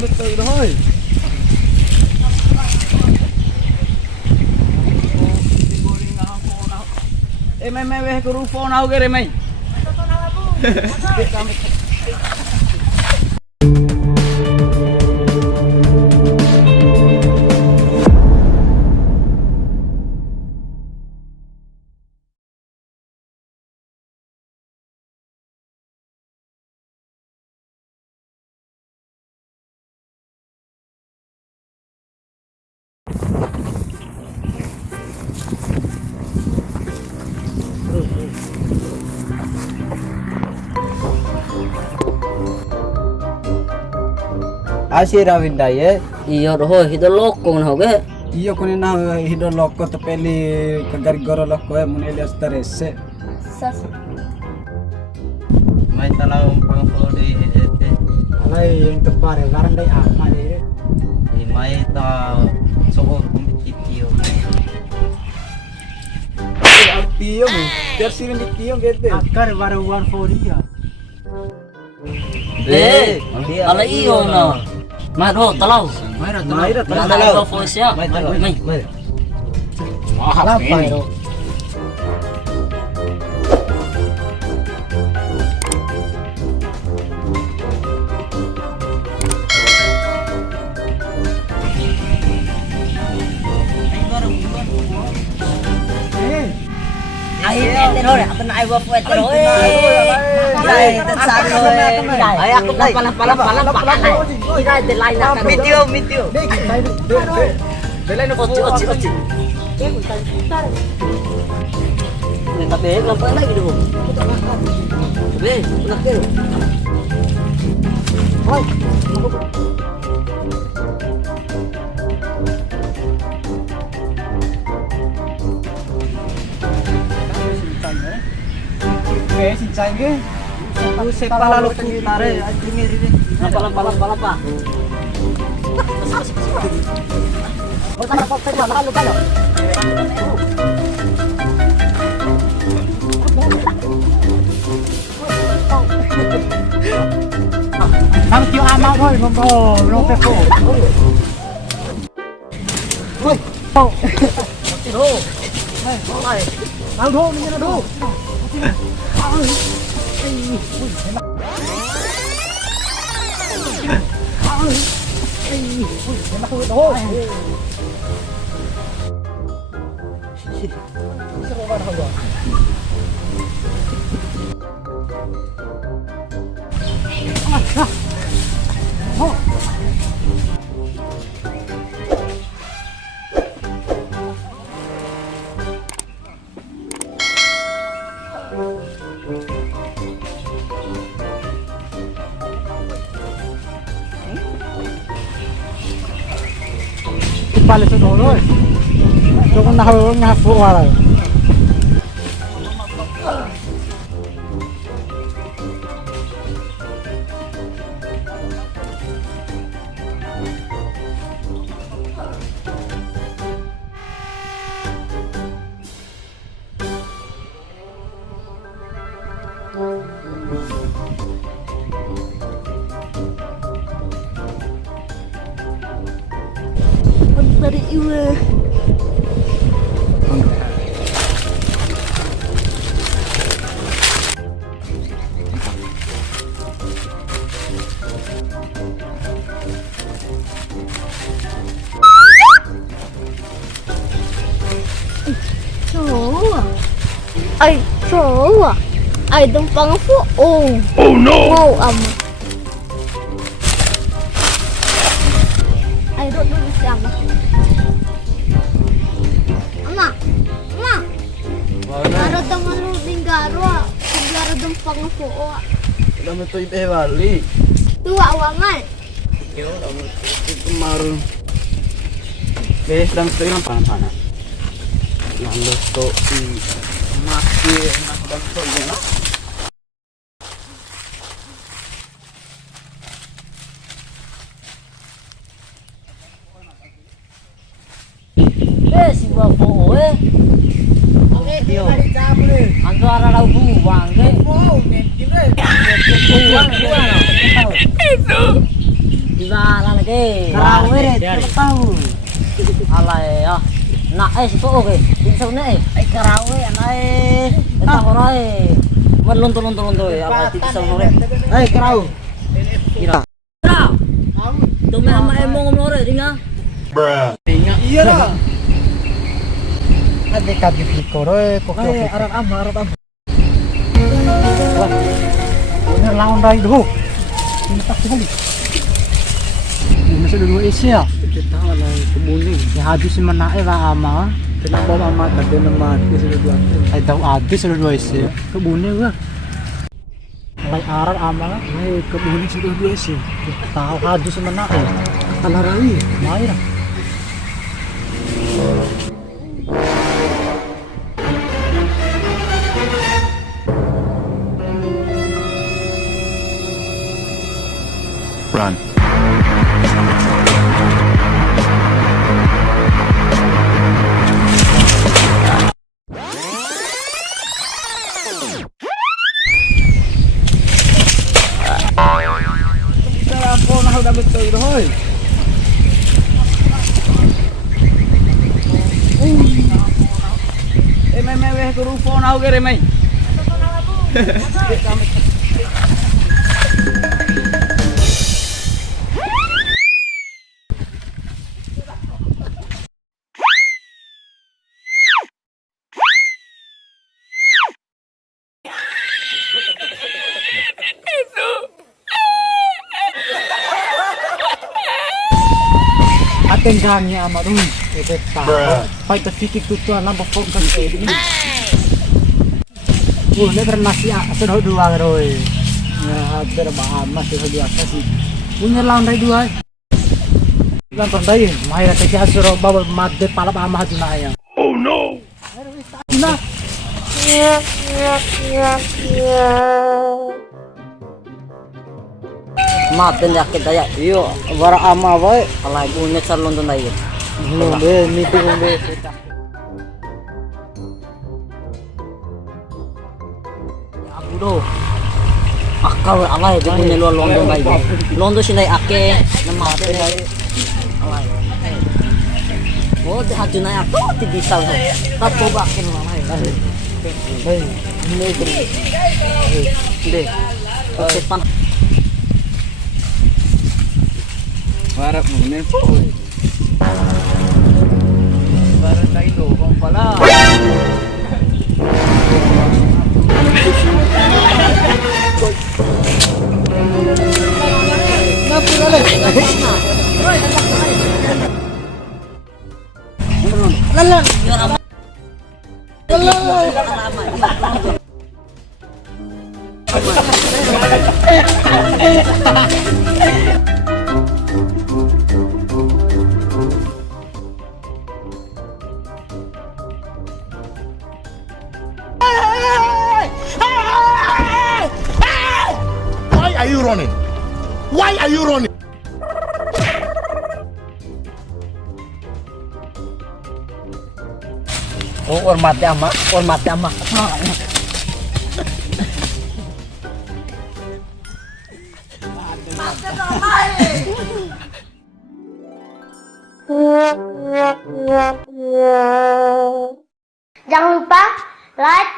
betul thôi. Mày về cái phone nào cái mày. Asira windaye Iya roh itu lokong nah ge. iyo kone na hido lokko to peli kagarigoro lokko muneli astaresse Sas. May talang pangkode ete. alai yang tepare garandai ama deh Di may ta sokot kumititiyo. tiyo mo biar sini di tiyo gede akar baru 140 ya Ala iyo na. Mai ro talaw. Mayra Talaw ro fo siya. May talaw. Mai. mahal pero Ai ete ro apa na ai wa fo ete ro. Ai tet sa ro. Ai aku pala. Ira de lai na. Mitio. belai no Oci. Tapi lampan lagi dulu. Be, nak ke? sincang ke aku sepa lalu putare anjing ini Lapa. thằng chịu ama thôi mà bò nó phải khổ Nào đô, mình nó đô. Balik sa doon eh. So kung nakawag nga po wala. Dari iwe. Cowok. Ay tumpang fuong. Oh no. Wow ama. Ay do siapa? Ama. Garo teman lu tinggaro. Garo tumpang fuong. Udah metu ibe bali. Tua awangan. Yo, udah kemarin. Guys, lang story lang panas. Lalos to masih enak dan to ya. Si bapo Yo. Anto ara lau buang ke. Oh, nen, gimana? Buang. Di mana lagi? Karawe tahu. Alay ah. Nak situ oke. Bisa ne karawe anai. Tahu rai. Meluntur-luntur ya apa bisa sore. Karawe. Kira. Tuh me ama emong ngomore dinga. Iya lah. Ada kaji pikore kok. Arab ama. Ini lawan dari dulu. Ini tak sekali. Ini sudah dua isi ya. Kita lah kemuning. Ya habis menaik lah ama. Kenapa mama tadi nama dia sudah dua? Saya tahu habis sudah dua isi. Kebunnya gua. Mulai arar ama. Kemuning sudah dua sih. Tahu habis menaik. Alarai. Main. Run. Ako na udah betul itu hoy. May weh ko rufo na ako gere may. Ating gangnya ama dun. Ito pa. Pai terfikir tutu alam bapok kan ini. Ini bernasi sudah dua roy. Ya hampir ama sudah dua kasih. Punya lawan dari dua. Lan tandai, mahir kerja suruh bawa made palap ama junaya. Oh no! Nah, Maten yakit daya. Iyo, bara ama boy. Alay bunyi salon tuh daya. ngombe nipu ngombe. Aku doh. Akal alay di bunyi luar London daya. London sini ake nama maten daya. Alay. Oh, di haju na ako ti disal. Tapo ba kin alay. Hei, ini itu. Hindi. Okay, pan. Harap mo na po. Para tayo lubang pala. Lalan, yun ama. Why are you running? Why are you running? Oh, hormati ama, hormati ama. Jangan lupa like,